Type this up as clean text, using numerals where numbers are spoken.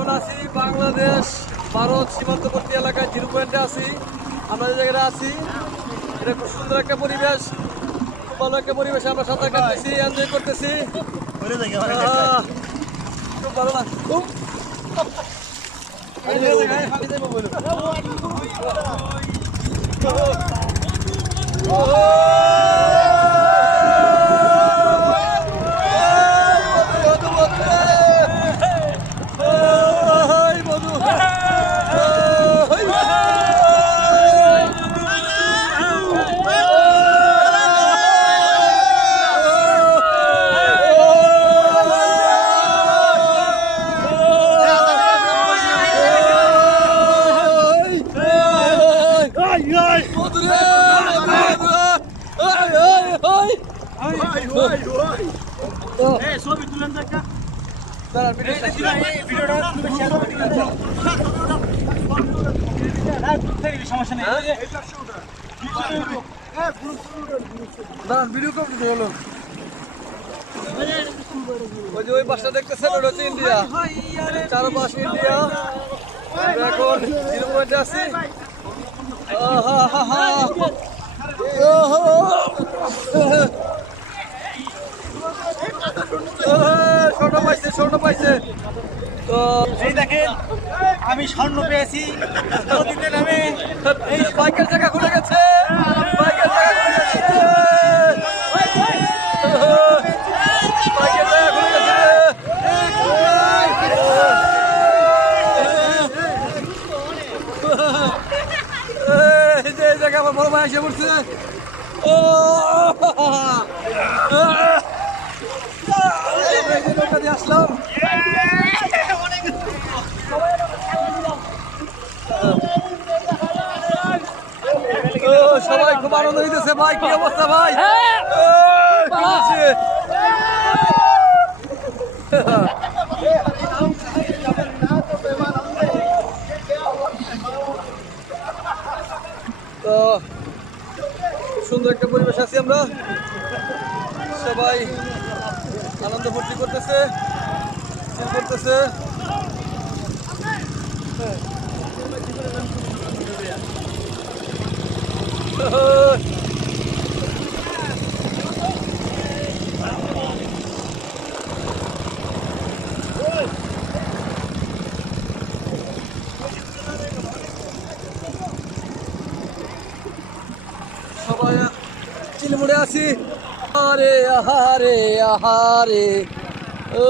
এখন আছি বাংলাদেশ ভারত সীমান্তবর্তী এলাকায় জিরো পয়েন্টে আছি। আমরা যে জায়গাটা আছি এটা খুব সুন্দর একটা পরিবেশ, খুব ভালো একটা পরিবেশে আমরা সাঁতার কাটতেছি, এনজয় করতেছি। খুব ভালো লাগছে। সমস্যা নেই। ভিডিও কমপ্লিট হলো। ওই যে ওই পাশটা দেখতেছেন ওটা হচ্ছে ইন্ডিয়া, চারপাশ ইন্ডিয়া। এখন জিরো পয়েন্টে আছি। স্বর্ণ পাইছে তো এই দেখেন আমি স্বর্ণ পেয়েছি নদীতে নামে। এই বাইকের জায়গা খুলে গেছে, বাইকের জায়গা খুলে গেছে, বাইকের জায়গা খুলে গেছে। এই জায়গা আমার বড় ভাই এসে পড়ছে। নৌকা দিয়ে আসলাম। সবাই খুব আনন্দ হইতেছে ভাই, কি অবস্থা ভাই? তো সুন্দর একটা পরিবেশ আছি আমরা, সবাই আনন্দ ফুর্তি করতেছে, করতেছে। সবাই চিলমুড়ে আছি। আহারে আহারে আহারে ও